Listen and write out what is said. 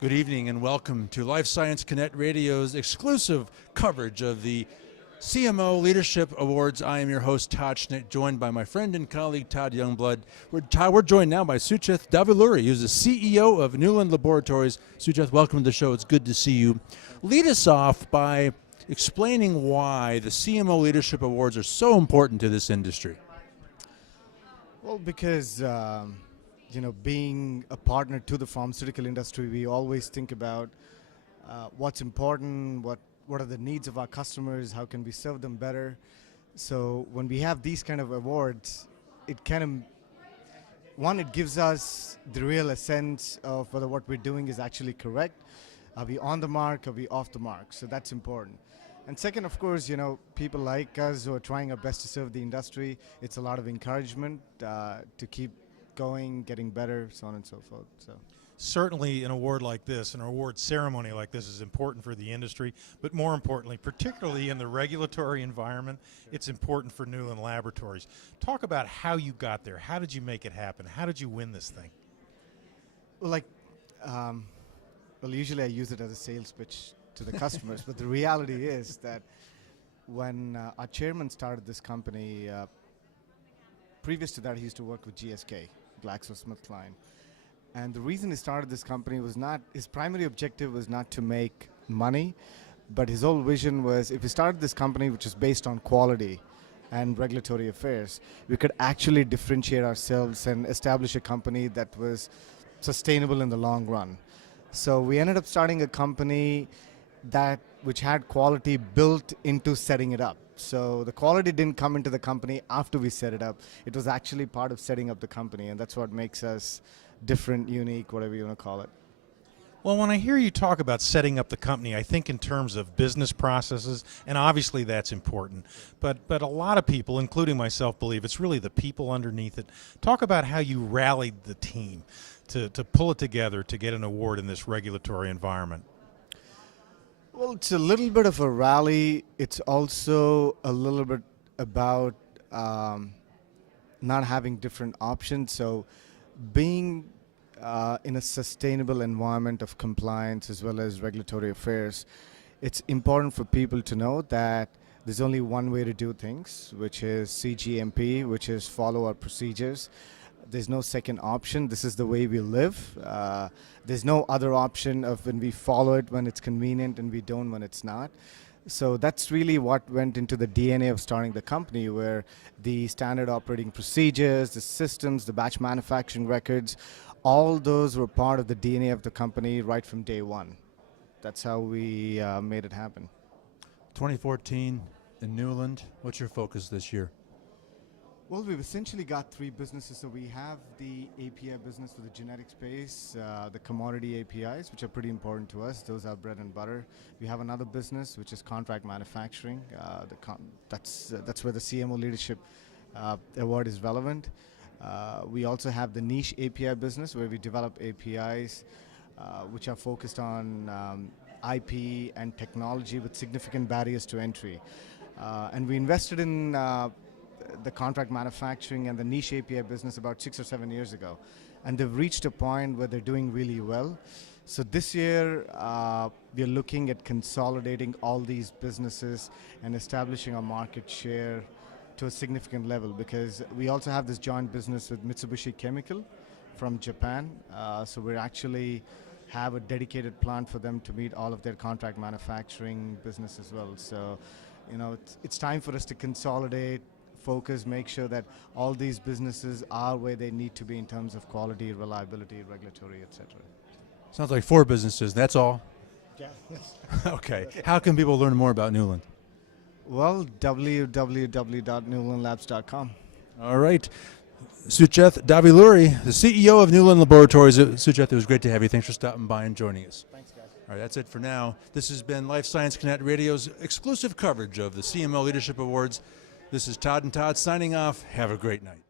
Good evening and welcome to Life Science Connect Radio's exclusive coverage of the CMO Leadership Awards. I am your host, Todd Schnitt, joined by my friend and colleague, Todd Youngblood. We're joined now by Sucheth Davuluri, who's the CEO of Neuland Laboratories. Sucheth, welcome to the show. It's good to see you. Lead us off by explaining why the CMO Leadership Awards are so important to this industry. Well, because being a partner to the pharmaceutical industry, we always think about what's important, what are the needs of our customers, how can we serve them better. So when we have these kind of awards, it gives us the real sense of whether what we're doing is actually correct. Are we on the mark? Are we off the mark? So that's important. And second, of course, people like us who are trying our best to serve the industry, it's a lot of encouragement to keep going, getting better, so on and so forth. So certainly an award like this, an award ceremony like this is important for the industry, but more importantly, particularly in the regulatory environment, it's important for Neuland Laboratories. Talk about how you got there. How did you make it happen? How did you win this thing? Well, usually I use it as a sales pitch to the customers, but the reality is that when our chairman started this company, previous to that he used to work with GSK, GlaxoSmithKline. And the reason he started this company was not, his primary objective was not to make money, but his whole vision was if we started this company which is based on quality and regulatory affairs, we could actually differentiate ourselves and establish a company that was sustainable in the long run. So we ended up starting a company which had quality built into setting it up. So the quality didn't come into the company after we set it up. It was actually part of setting up the company, and that's what makes us different, unique, whatever you want to call it. Well, when I hear you talk about setting up the company, I think in terms of business processes, and obviously that's important, but a lot of people, including myself, believe it's really the people underneath it. Talk about how you rallied the team to pull it together to get an award in this regulatory environment. Well, it's a little bit of a rally. It's also a little bit about not having different options. So being in a sustainable environment of compliance as well as regulatory affairs, it's important for people to know that there's only one way to do things, which is CGMP, which is follow our procedures. There's no second option. This is the way we live. There's no other option of when we follow it when it's convenient and we don't when it's not. So that's really what went into the DNA of starting the company, where the standard operating procedures, the systems, the batch manufacturing records, all those were part of the DNA of the company right from day one. That's how we made it happen. 2014 in Neuland, what's your focus this year? Well, we've essentially got three businesses. So we have the API business for the genetic space, the commodity APIs, which are pretty important to us. Those are bread and butter. We have another business, which is contract manufacturing. That's where the CMO Leadership Award is relevant. We also have the niche API business, where we develop APIs, which are focused on IP and technology with significant barriers to entry. And we invested in the contract manufacturing and the niche API business about 6 or 7 years ago, and they've reached a point where they're doing really well. So this year we're looking at consolidating all these businesses and establishing our market share to a significant level, because we also have this joint business with Mitsubishi Chemical from Japan. So we actually have a dedicated plant for them to meet all of their contract manufacturing business as well. So it's time for us to consolidate, focus, make sure that all these businesses are where they need to be in terms of quality, reliability, regulatory, etc. Sounds like 4 businesses, that's all? Yeah. Yes. Okay. How can people learn more about Neuland? Well, www.neulandlabs.com. All right. Sucheth Davuluri, the CEO of Neuland Laboratories. Sucheth, it was great to have you. Thanks for stopping by and joining us. Thanks, guys. All right, that's it for now. This has been Life Science Connect Radio's exclusive coverage of the CMO Leadership Awards. This is Todd and Todd signing off. Have a great night.